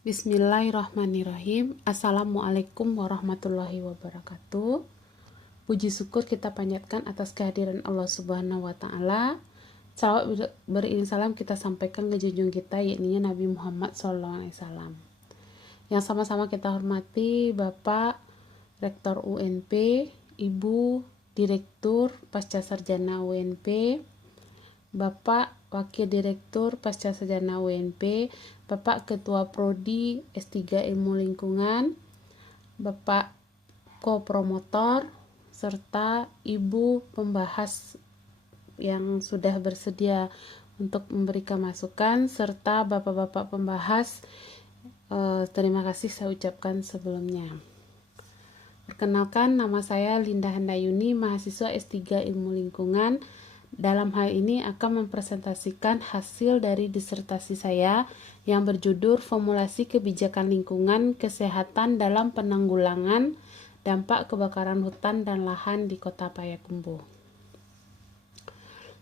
Bismillahirrahmanirrahim. Assalamualaikum warahmatullahi wabarakatuh. Puji syukur kita panjatkan atas kehadiran Allah Subhanahu wa taala. Salawat beriring salam kita sampaikan ke junjung kita yakni Nabi Muhammad SAW. Yang sama-sama kita hormati Bapak Rektor UNP, Ibu Direktur Pasca Sarjana UNP, Bapak Wakil Direktur Pasca Sarjana UNP, Bapak Ketua Prodi S3 Ilmu Lingkungan, Bapak Kopromotor, serta Ibu pembahas yang sudah bersedia untuk memberikan masukan, serta Bapak-Bapak pembahas, terima kasih saya ucapkan sebelumnya. Perkenalkan, nama saya Linda Handayuni, mahasiswa S3 Ilmu Lingkungan. Dalam hal ini akan mempresentasikan hasil dari disertasi saya yang berjudul Formulasi Kebijakan Lingkungan Kesehatan dalam Penanggulangan Dampak Kebakaran Hutan dan Lahan di Kota Payakumbuh.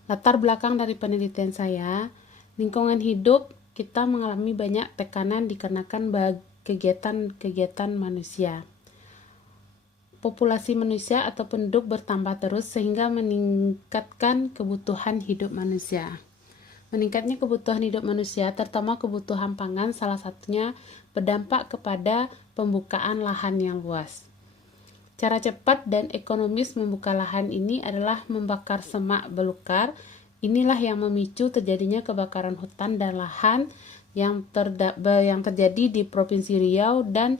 Latar belakang dari penelitian saya, lingkungan hidup kita mengalami banyak tekanan dikarenakan kegiatan-kegiatan manusia. Populasi manusia atau penduduk bertambah terus sehingga meningkatkan kebutuhan hidup manusia. Meningkatnya kebutuhan hidup manusia, terutama kebutuhan pangan, salah satunya berdampak kepada pembukaan lahan yang luas. Cara cepat dan ekonomis membuka lahan ini adalah membakar semak belukar. Inilah yang memicu terjadinya kebakaran hutan dan lahan yang terjadi di Provinsi Riau dan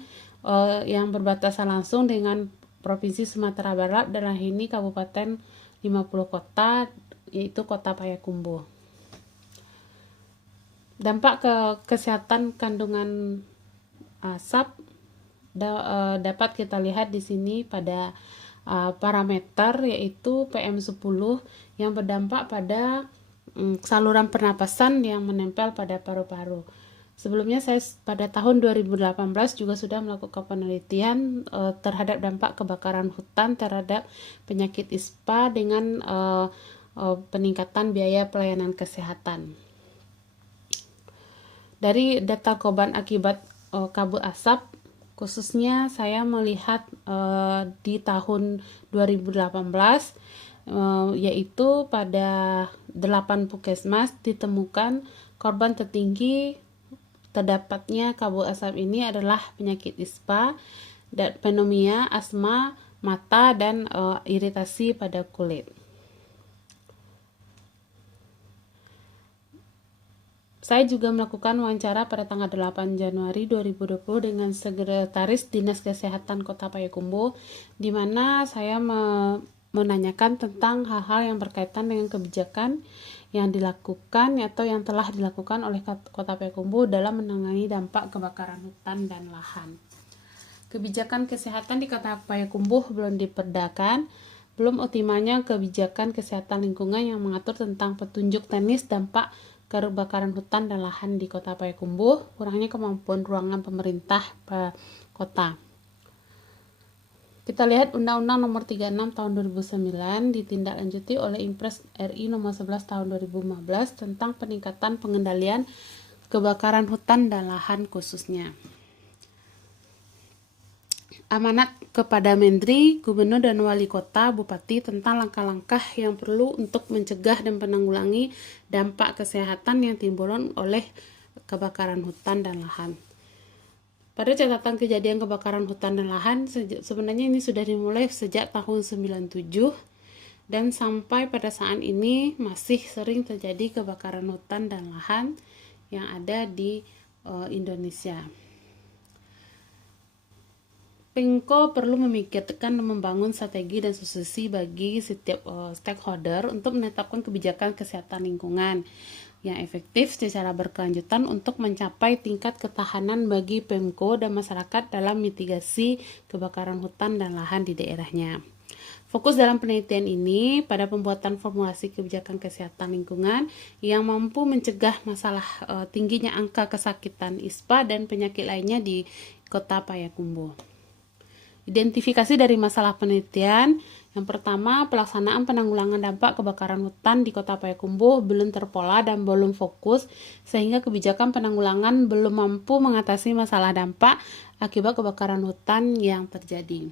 yang berbatasan langsung dengan Provinsi Sumatera Barat, dan ini Kabupaten 50 kota, yaitu Kota Payakumbuh. Dampak ke kesehatan kandungan asap dapat kita lihat di sini pada parameter, yaitu PM10 yang berdampak pada saluran pernapasan yang menempel pada paru-paru. Sebelumnya saya pada tahun 2018 juga sudah melakukan penelitian terhadap dampak kebakaran hutan terhadap penyakit ISPA dengan peningkatan biaya pelayanan kesehatan. Dari data korban akibat kabut asap, khususnya saya melihat di tahun 2018, yaitu pada 8 puskesmas ditemukan korban tertinggi terdapatnya kabut asap ini adalah penyakit ISPA, dan pneumonia, asma, mata, dan iritasi pada kulit. Saya juga melakukan wawancara pada tanggal 8 Januari 2020 dengan Sekretaris Dinas Kesehatan Kota Payakumbuh, di mana saya menanyakan tentang hal-hal yang berkaitan dengan kebijakan yang dilakukan atau yang telah dilakukan oleh Kota Payakumbuh dalam menangani dampak kebakaran hutan dan lahan. Kebijakan kesehatan di Kota Payakumbuh belum diperdakan, belum optimalnya kebijakan kesehatan lingkungan yang mengatur tentang petunjuk teknis dampak kebakaran hutan dan lahan di Kota Payakumbuh, kurangnya kemampuan ruangan pemerintah kota. Kita lihat Undang-Undang Nomor 36 Tahun 2009 ditindaklanjuti oleh Impres RI Nomor 11 Tahun 2015 tentang peningkatan pengendalian kebakaran hutan dan lahan khususnya. Amanat kepada Menteri, Gubernur dan Wali Kota, Bupati tentang langkah-langkah yang perlu untuk mencegah dan menanggulangi dampak kesehatan yang timbul oleh kebakaran hutan dan lahan. Pada catatan kejadian kebakaran hutan dan lahan, sebenarnya ini sudah dimulai sejak tahun 97 dan sampai pada saat ini masih sering terjadi kebakaran hutan dan lahan yang ada di Indonesia. Pemko perlu memikirkan dan membangun strategi dan solusi bagi setiap stakeholder untuk menetapkan kebijakan kesehatan lingkungan yang efektif secara berkelanjutan untuk mencapai tingkat ketahanan bagi Pemko dan masyarakat dalam mitigasi kebakaran hutan dan lahan di daerahnya. Fokus dalam penelitian ini pada pembuatan formulasi kebijakan kesehatan lingkungan yang mampu mencegah masalah tingginya angka kesakitan ISPA dan penyakit lainnya di Kota Payakumbuh. Identifikasi dari masalah penelitian Yang pertama, pelaksanaan penanggulangan dampak kebakaran hutan di Kota Payakumbuh belum terpola dan belum fokus, sehingga kebijakan penanggulangan belum mampu mengatasi masalah dampak akibat kebakaran hutan yang terjadi.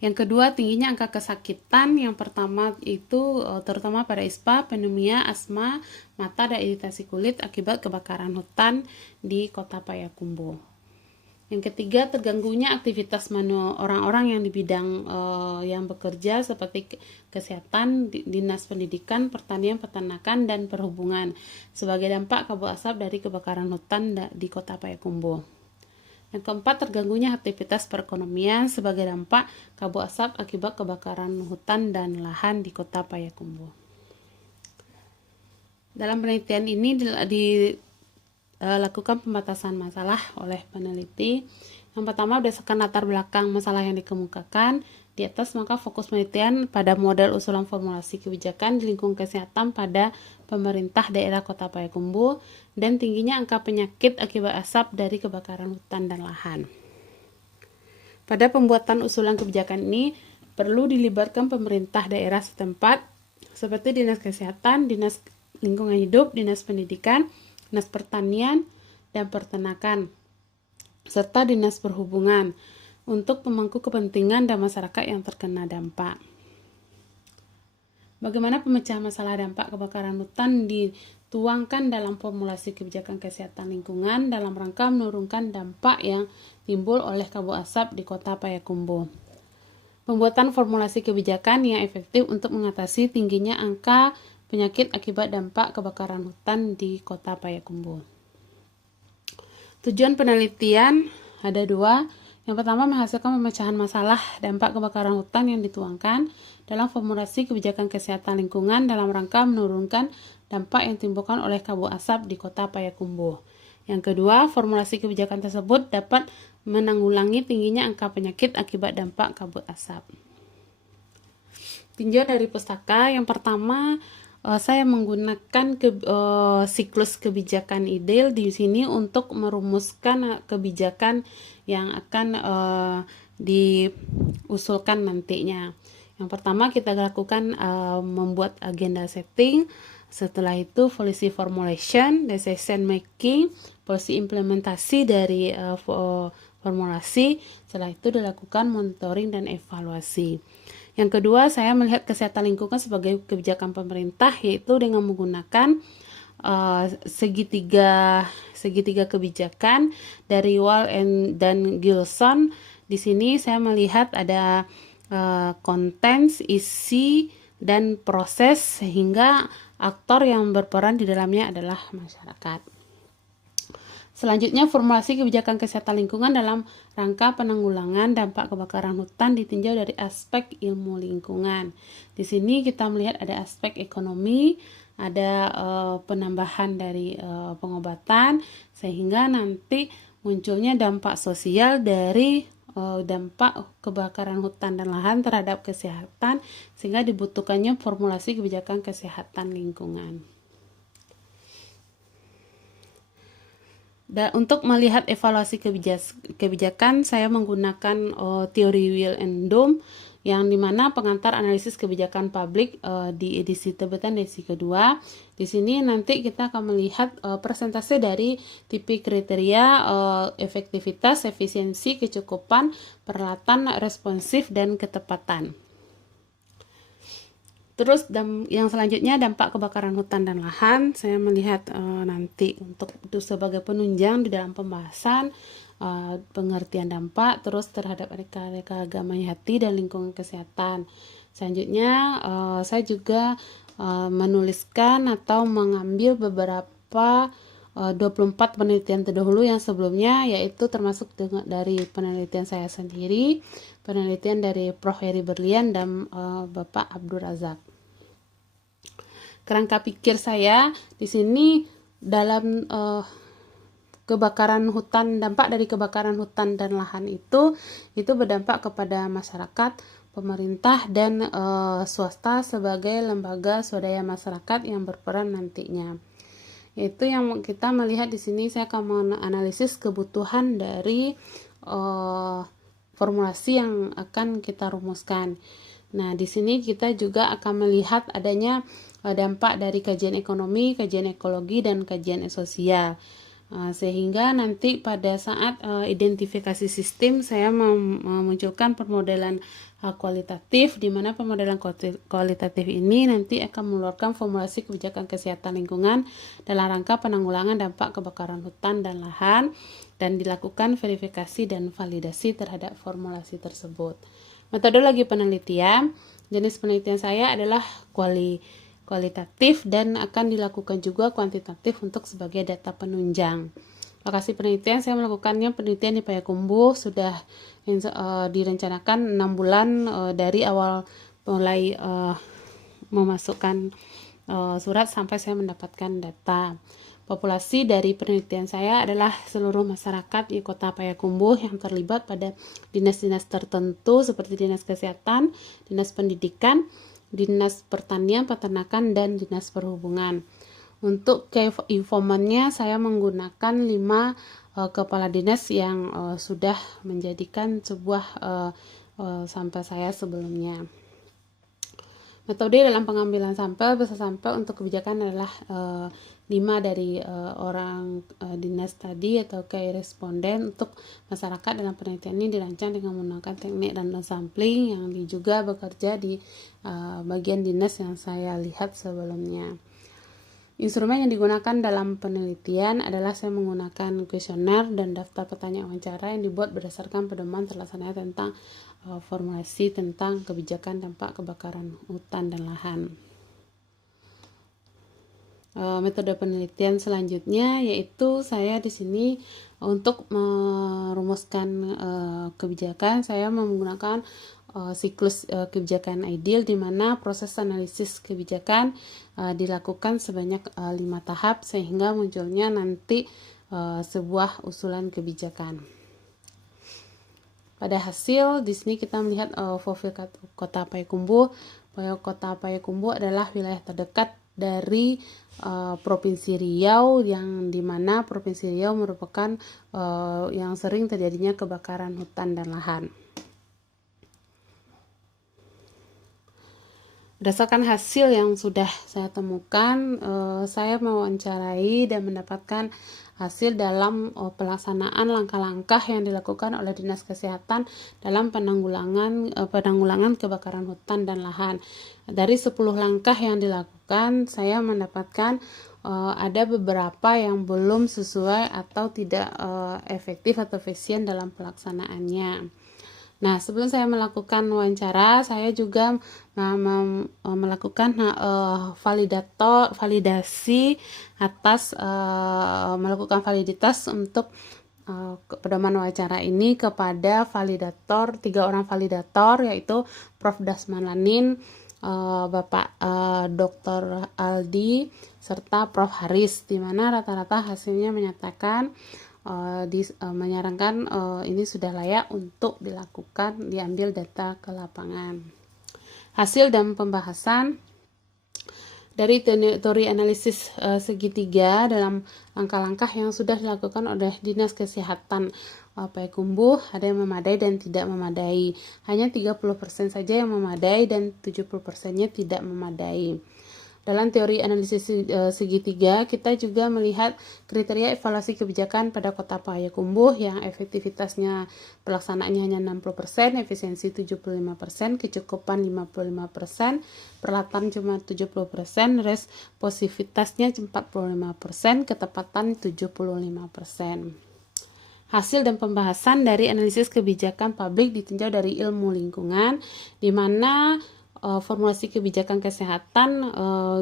Yang kedua, tingginya angka kesakitan. Yang pertama itu terutama pada ISPA, pneumonia, asma, mata, dan iritasi kulit akibat kebakaran hutan di Kota Payakumbuh. Yang ketiga, terganggunya aktivitas manual orang-orang yang di bidang yang bekerja seperti kesehatan, dinas pendidikan, pertanian, peternakan, dan perhubungan sebagai dampak kabut asap dari kebakaran hutan di Kota Payakumbuh. Yang keempat, terganggunya aktivitas perekonomian sebagai dampak kabut asap akibat kebakaran hutan dan lahan di Kota Payakumbuh. Dalam penelitian ini dilakukan pembatasan masalah oleh peneliti. Yang pertama, berdasarkan latar belakang masalah yang dikemukakan di atas, maka fokus penelitian pada model usulan formulasi kebijakan di lingkungan kesehatan pada pemerintah daerah Kota Payakumbuh dan tingginya angka penyakit akibat asap dari kebakaran hutan dan lahan. Pada pembuatan usulan kebijakan ini perlu dilibatkan pemerintah daerah setempat seperti Dinas Kesehatan, Dinas Lingkungan Hidup, Dinas Pendidikan, Dinas Pertanian dan Peternakan, serta Dinas Perhubungan untuk pemangku kepentingan dan masyarakat yang terkena dampak. Bagaimana pemecahan masalah dampak kebakaran hutan dituangkan dalam formulasi kebijakan kesehatan lingkungan dalam rangka menurunkan dampak yang timbul oleh kabut asap di Kota Payakumbuh. Pembuatan formulasi kebijakan yang efektif untuk mengatasi tingginya angka penyakit akibat dampak kebakaran hutan di Kota Payakumbuh. Tujuan penelitian ada dua. Yang pertama, menghasilkan pemecahan masalah dampak kebakaran hutan yang dituangkan dalam formulasi kebijakan kesehatan lingkungan dalam rangka menurunkan dampak yang ditimbulkan oleh kabut asap di Kota Payakumbuh. Yang kedua, formulasi kebijakan tersebut dapat menanggulangi tingginya angka penyakit akibat dampak kabut asap. Tinjau dari pustaka. Yang pertama, saya menggunakan siklus kebijakan ideal di sini untuk merumuskan kebijakan yang akan diusulkan nantinya. Yang pertama, kita lakukan membuat agenda setting. Setelah itu policy formulation, decision making, policy implementasi dari formulasi. Setelah itu dilakukan monitoring dan evaluasi. Yang kedua, saya melihat kesehatan lingkungan sebagai kebijakan pemerintah, yaitu dengan menggunakan segitiga kebijakan dari Wall dan Gilson. Di sini saya melihat ada contents, isi, dan proses, sehingga aktor yang berperan di dalamnya adalah masyarakat. Selanjutnya, formulasi kebijakan kesehatan lingkungan dalam rangka penanggulangan dampak kebakaran hutan ditinjau dari aspek ilmu lingkungan. Di sini kita melihat ada aspek ekonomi, ada penambahan dari pengobatan, sehingga nanti munculnya dampak sosial dari dampak kebakaran hutan dan lahan terhadap kesehatan, sehingga dibutuhkannya formulasi kebijakan kesehatan lingkungan. Dan untuk melihat evaluasi kebijakan, saya menggunakan teori Will and Dom, yang dimana pengantar analisis kebijakan publik di edisi terbitan edisi kedua. Di sini nanti kita akan melihat persentase dari tipe kriteria efektivitas, efisiensi, kecukupan, peralatan, responsif, dan ketepatan. Terus yang selanjutnya, dampak kebakaran hutan dan lahan. Saya melihat nanti untuk itu sebagai penunjang di dalam pembahasan pengertian dampak, terus terhadap reka-reka agama hati dan lingkungan kesehatan. Selanjutnya saya juga menuliskan atau mengambil beberapa 24 penelitian terdahulu yang sebelumnya, yaitu termasuk dari penelitian saya sendiri, penelitian dari Prof. Heri Berlian dan Bapak Abdul Razak. Kerangka pikir saya di sini dalam kebakaran hutan, dampak dari kebakaran hutan dan lahan itu berdampak kepada masyarakat, pemerintah, dan swasta sebagai lembaga swadaya masyarakat yang berperan nantinya. Itu yang kita melihat di sini. Saya akan menganalisis kebutuhan dari formulasi yang akan kita rumuskan. Nah, di sini kita juga akan melihat adanya dampak dari kajian ekonomi, kajian ekologi, dan kajian sosial. Sehingga nanti pada saat identifikasi sistem saya memunculkan permodelan kualitatif, di mana permodelan kualitatif ini nanti akan mengeluarkan formulasi kebijakan kesehatan lingkungan dalam rangka penanggulangan dampak kebakaran hutan dan lahan, dan dilakukan verifikasi dan validasi terhadap formulasi tersebut. Metodologi penelitian, jenis penelitian saya adalah kualitatif dan akan dilakukan juga kuantitatif untuk sebagai data penunjang. Lokasi penelitian saya melakukannya penelitian di Payakumbuh, sudah direncanakan 6 bulan dari awal mulai memasukkan surat sampai saya mendapatkan data. Populasi dari penelitian saya adalah seluruh masyarakat di Kota Payakumbuh yang terlibat pada dinas-dinas tertentu seperti Dinas Kesehatan, Dinas Pendidikan, Dinas Pertanian, Peternakan, dan Dinas Perhubungan. Untuk keinfomannya saya menggunakan 5 kepala dinas yang sudah menjadikan sebuah sampel saya sebelumnya. Metode dalam pengambilan sampel besar sampel untuk kebijakan adalah 5 dari orang dinas tadi atau key responden. Untuk masyarakat dalam penelitian ini dirancang dengan menggunakan teknik random sampling yang juga bekerja di bagian dinas yang saya lihat sebelumnya. Instrumen yang digunakan dalam penelitian adalah saya menggunakan kuesioner dan daftar pertanyaan wawancara yang dibuat berdasarkan pedoman terlaksananya tentang formulasi tentang kebijakan dampak kebakaran hutan dan lahan. Metode penelitian selanjutnya yaitu saya di sini untuk merumuskan kebijakan saya menggunakan siklus kebijakan ideal, di mana proses analisis kebijakan dilakukan sebanyak 5 tahap sehingga munculnya nanti sebuah usulan kebijakan. Pada hasil di sini kita melihat profil Kota Payakumbuh. Kota Payakumbuh adalah wilayah terdekat dari Provinsi Riau, yang dimana Provinsi Riau merupakan yang sering terjadinya kebakaran hutan dan lahan. Berdasarkan hasil yang sudah saya temukan, saya mewawancarai dan mendapatkan hasil dalam pelaksanaan langkah-langkah yang dilakukan oleh Dinas Kesehatan dalam penanggulangan kebakaran hutan dan lahan. Dari 10 langkah yang dilakukan, saya mendapatkan ada beberapa yang belum sesuai atau tidak efektif atau efisien dalam pelaksanaannya. Nah, sebelum saya melakukan wawancara, saya juga melakukan validasi atas melakukan validitas untuk pedoman wawancara ini kepada 3 orang validator, yaitu Prof. Dasman Lanin, Bapak Dr. Aldi, serta Prof. Haris, di mana rata-rata hasilnya menyatakan menyarankan ini sudah layak untuk diambil data ke lapangan. Hasil dan pembahasan dari teori analisis segitiga dalam langkah-langkah yang sudah dilakukan oleh Dinas Kesehatan Payakumbuh, ada yang memadai dan tidak memadai. Hanya 30% saja yang memadai dan 70%-nya tidak memadai. Dalam teori analisis segitiga, kita juga melihat kriteria evaluasi kebijakan pada Kota Payakumbuh yang efektivitasnya pelaksanaannya hanya 60%, efisiensi 75%, kecukupan 55%, peralatan cuma 70%, responsivitasnya 45%, ketepatan 75%. Hasil dan pembahasan dari analisis kebijakan publik ditinjau dari ilmu lingkungan, di mana formulasi kebijakan kesehatan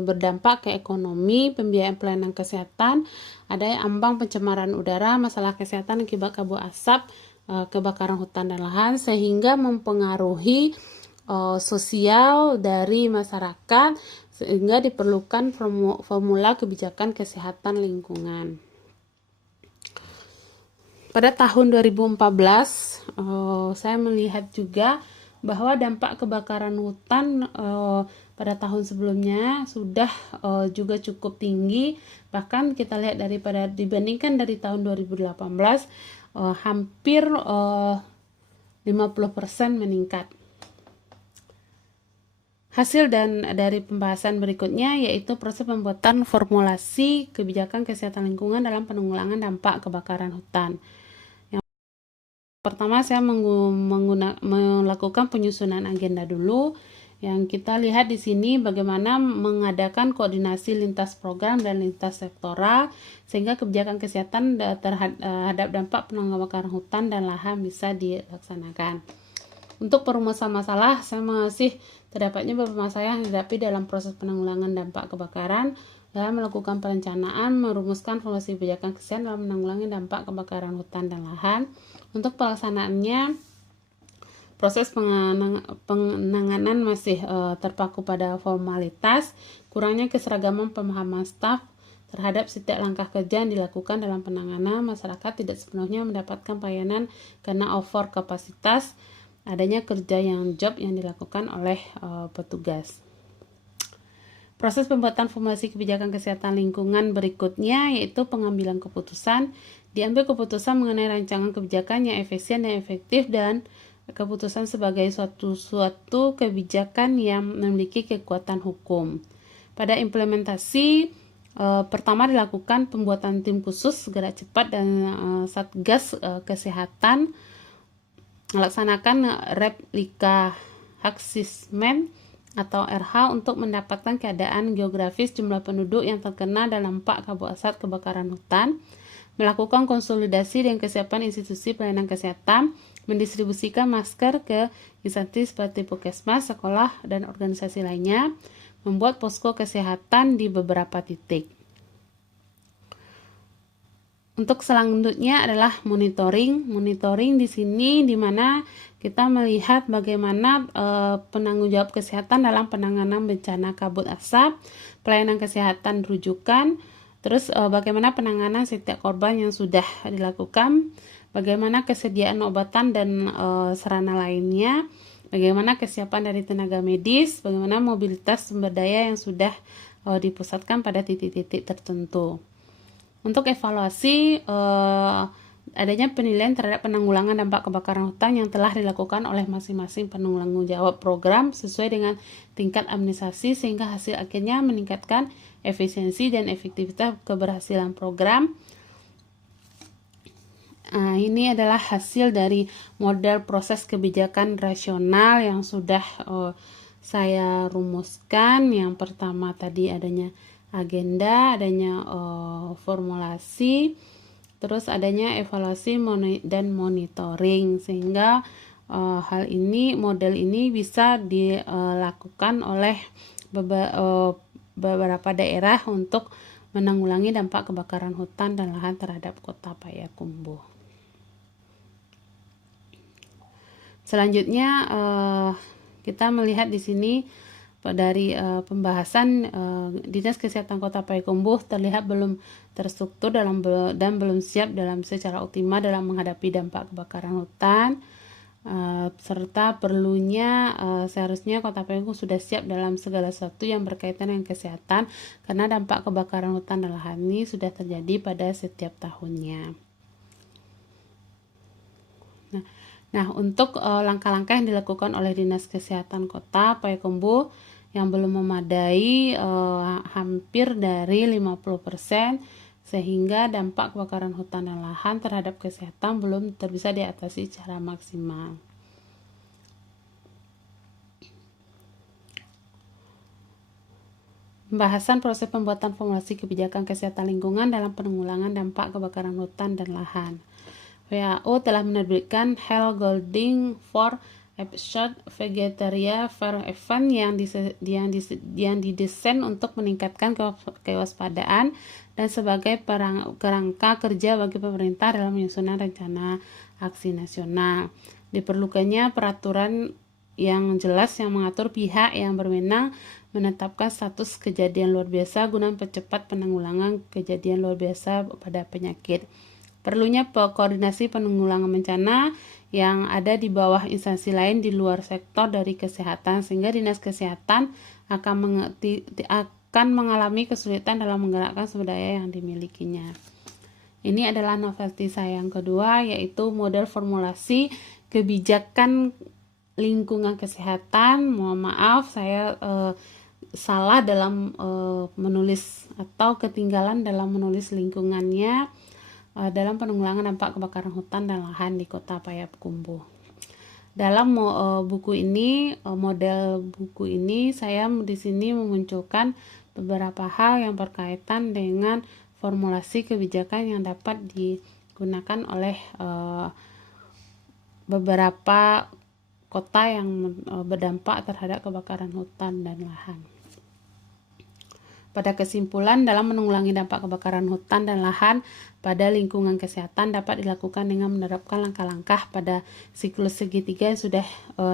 berdampak ke ekonomi, pembiayaan pelayanan kesehatan, ada ambang pencemaran udara, masalah kesehatan akibat kabut asap, kebakaran hutan dan lahan, sehingga mempengaruhi sosial dari masyarakat, sehingga diperlukan formula kebijakan kesehatan lingkungan. Pada tahun 2014, saya melihat juga bahwa dampak kebakaran hutan pada tahun sebelumnya sudah juga cukup tinggi. Bahkan kita lihat dibandingkan dari tahun 2018 hampir 50% meningkat. Hasil dan dari pembahasan berikutnya yaitu proses pembuatan formulasi kebijakan kesehatan lingkungan dalam penanggulangan dampak kebakaran hutan. Yang pertama saya melakukan penyusunan agenda dulu. Yang kita lihat di sini bagaimana mengadakan koordinasi lintas program dan lintas sektoral sehingga kebijakan kesehatan terhadap dampak penanggulangan kebakaran hutan dan lahan bisa dilaksanakan. Untuk perumusan masalah, saya masih terdapatnya beberapa masalah yang dihadapi dalam proses penanggulangan dampak kebakaran dalam melakukan perencanaan, merumuskan formulasi kebijakan kesehatan dalam menanggulangi dampak kebakaran hutan dan lahan. Untuk pelaksanaannya, proses penanganan masih terpaku pada formalitas, kurangnya keseragaman pemahaman staf terhadap setiap langkah kerja yang dilakukan dalam penanganan. Masyarakat tidak sepenuhnya mendapatkan pelayanan karena over kapasitas, adanya kerja yang dilakukan oleh petugas. Proses pembuatan formulasi kebijakan kesehatan lingkungan berikutnya yaitu pengambilan keputusan. Diambil keputusan mengenai rancangan kebijakan yang efisien dan efektif dan keputusan sebagai suatu kebijakan yang memiliki kekuatan hukum. Pada implementasi pertama dilakukan pembuatan tim khusus gerak cepat dan satgas kesehatan melaksanakan replika assessment atau RH untuk mendapatkan keadaan geografis jumlah penduduk yang terkena dalam dampak kabut asap kebakaran hutan, melakukan konsolidasi dan kesiapan institusi pelayanan kesehatan, mendistribusikan masker ke instansi seperti puskesmas, sekolah, dan organisasi lainnya, membuat posko kesehatan di beberapa titik. Untuk selanjutnya adalah monitoring. Monitoring di sini di mana kita melihat bagaimana penanggung jawab kesehatan dalam penanganan bencana kabut asap, pelayanan kesehatan rujukan, terus bagaimana penanganan setiap korban yang sudah dilakukan, bagaimana kesediaan obatan dan sarana lainnya, bagaimana kesiapan dari tenaga medis, bagaimana mobilitas sumber daya yang sudah dipusatkan pada titik-titik tertentu. Untuk evaluasi, adanya penilaian terhadap penanggulangan dampak kebakaran hutan yang telah dilakukan oleh masing-masing penanggung jawab program sesuai dengan tingkat administrasi sehingga hasil akhirnya meningkatkan efisiensi dan efektivitas keberhasilan program. Ini adalah hasil dari model proses kebijakan rasional yang sudah saya rumuskan. Yang pertama tadi adanya agenda, adanya formulasi, terus adanya evaluasi dan monitoring, sehingga model ini bisa dilakukan oleh beberapa daerah untuk menanggulangi dampak kebakaran hutan dan lahan terhadap Kota Payakumbuh. Selanjutnya kita melihat di sini dari pembahasan Dinas Kesehatan Kota Payakumbuh terlihat belum terstruktur dan belum siap secara optimal dalam menghadapi dampak kebakaran hutan, serta perlunya seharusnya Kota Payakumbuh sudah siap dalam segala sesuatu yang berkaitan dengan kesehatan karena dampak kebakaran hutan dan lahan ini sudah terjadi pada setiap tahunnya. Nah, untuk langkah-langkah yang dilakukan oleh Dinas Kesehatan Kota Payakumbuh yang belum memadai hampir dari 50%, sehingga dampak kebakaran hutan dan lahan terhadap kesehatan belum bisa diatasi secara maksimal. Pembahasan proses pembuatan formulasi kebijakan kesehatan lingkungan dalam penanggulangan dampak kebakaran hutan dan lahan. WHO telah menerbitkan Health Guiding for Episode Vegetaria Fair Event yang didesain untuk meningkatkan kewaspadaan dan sebagai kerangka kerja bagi pemerintah dalam menyusun rencana aksi nasional. Diperlukannya peraturan yang jelas yang mengatur pihak yang berwenang menetapkan status kejadian luar biasa guna mempercepat penanggulangan kejadian luar biasa pada penyakit. Perlunya koordinasi penanggulangan bencana yang ada di bawah instansi lain di luar sektor dari kesehatan, sehingga Dinas Kesehatan akan mengalami kesulitan dalam menggerakkan sumber daya yang dimilikinya. Ini adalah novelty saya yang kedua, yaitu model formulasi kebijakan lingkungan kesehatan. Mohon maaf saya salah dalam menulis atau ketinggalan dalam menulis lingkungannya dalam penanggulangan dampak kebakaran hutan dan lahan di Kota Payakumbuh. Dalam buku ini, model buku ini, saya di sini memunculkan beberapa hal yang berkaitan dengan formulasi kebijakan yang dapat digunakan oleh beberapa kota yang berdampak terhadap kebakaran hutan dan lahan. Pada kesimpulan, dalam menanggulangi dampak kebakaran hutan dan lahan pada lingkungan kesehatan dapat dilakukan dengan menerapkan langkah-langkah pada siklus segitiga yang sudah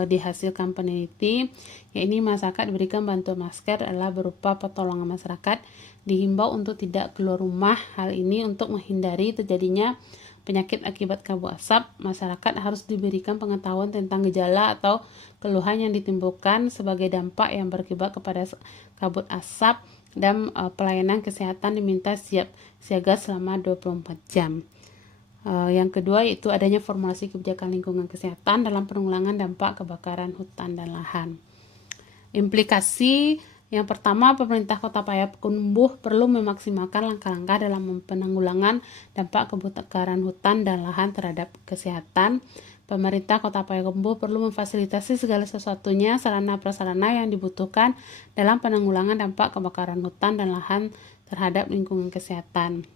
dihasilkan peneliti, yaitu masyarakat diberikan bantuan masker adalah berupa pertolongan masyarakat, dihimbau untuk tidak keluar rumah. Hal ini untuk menghindari terjadinya penyakit akibat kabut asap. Masyarakat harus diberikan pengetahuan tentang gejala atau keluhan yang ditimbulkan sebagai dampak yang berakibat kepada kabut asap, dan pelayanan kesehatan diminta siap siaga selama 24 jam. Yang kedua yaitu adanya formulasi kebijakan lingkungan kesehatan dalam penanggulangan dampak kebakaran hutan dan lahan. Implikasi yang pertama, pemerintah Kota Payakumbuh perlu memaksimalkan langkah-langkah dalam penanggulangan dampak kebakaran hutan dan lahan terhadap kesehatan. Pemerintah Kota Payakumbuh perlu memfasilitasi segala sesuatunya sarana-prasarana yang dibutuhkan dalam penanggulangan dampak kebakaran hutan dan lahan terhadap lingkungan kesehatan.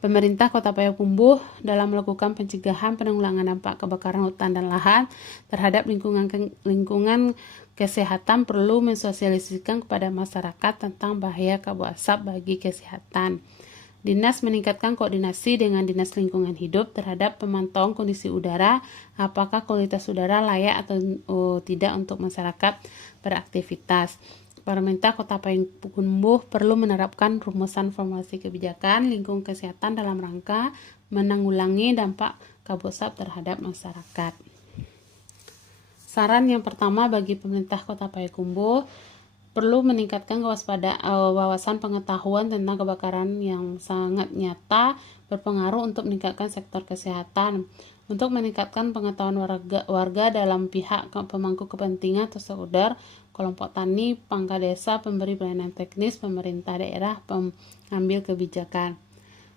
Pemerintah Kota Payakumbuh dalam melakukan pencegahan penanggulangan dampak kebakaran hutan dan lahan terhadap lingkungan kesehatan perlu mensosialisasikan kepada masyarakat tentang bahaya kabut asap bagi kesehatan. Dinas meningkatkan koordinasi dengan Dinas Lingkungan Hidup terhadap pemantauan kondisi udara, apakah kualitas udara layak atau tidak untuk masyarakat beraktivitas. Pemerintah Kota Payakumbuh perlu menerapkan rumusan formulasi kebijakan lingkungan kesehatan dalam rangka menanggulangi dampak kabut asap terhadap masyarakat. Saran yang pertama bagi pemerintah Kota Payakumbuh, perlu meningkatkan wawasan pengetahuan tentang kebakaran yang sangat nyata berpengaruh untuk meningkatkan sektor kesehatan. Untuk meningkatkan pengetahuan warga dalam pihak pemangku kepentingan stakeholder, kelompok tani, perangkat desa, pemberi pelayanan teknis, pemerintah daerah, pengambil kebijakan.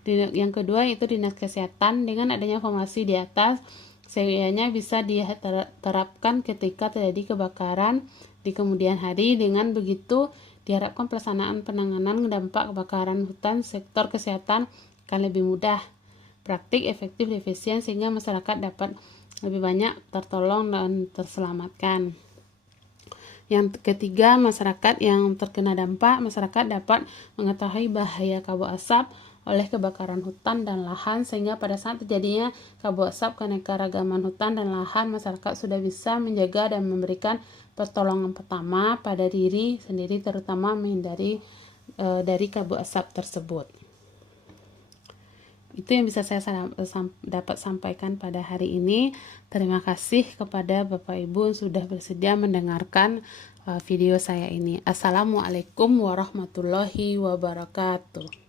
Yang kedua yaitu Dinas Kesehatan. Dengan adanya formulasi di atas, seyogyanya bisa diterapkan ketika terjadi kebakaran di kemudian hari. Dengan begitu diharapkan pelaksanaan penanganan dampak kebakaran hutan sektor kesehatan akan lebih mudah, praktik, efektif, efisien, sehingga masyarakat dapat lebih banyak tertolong dan terselamatkan. Yang ketiga, masyarakat yang terkena dampak, masyarakat dapat mengetahui bahaya kabut asap oleh kebakaran hutan dan lahan, sehingga pada saat terjadinya kabut asap keanekaragaman hutan dan lahan, masyarakat sudah bisa menjaga dan memberikan pertolongan pertama pada diri sendiri, terutama menghindari dari kabut asap tersebut. Itu yang bisa saya dapat sampaikan pada hari ini. Terima kasih kepada Bapak Ibu yang sudah bersedia mendengarkan video saya ini. Assalamualaikum warahmatullahi wabarakatuh.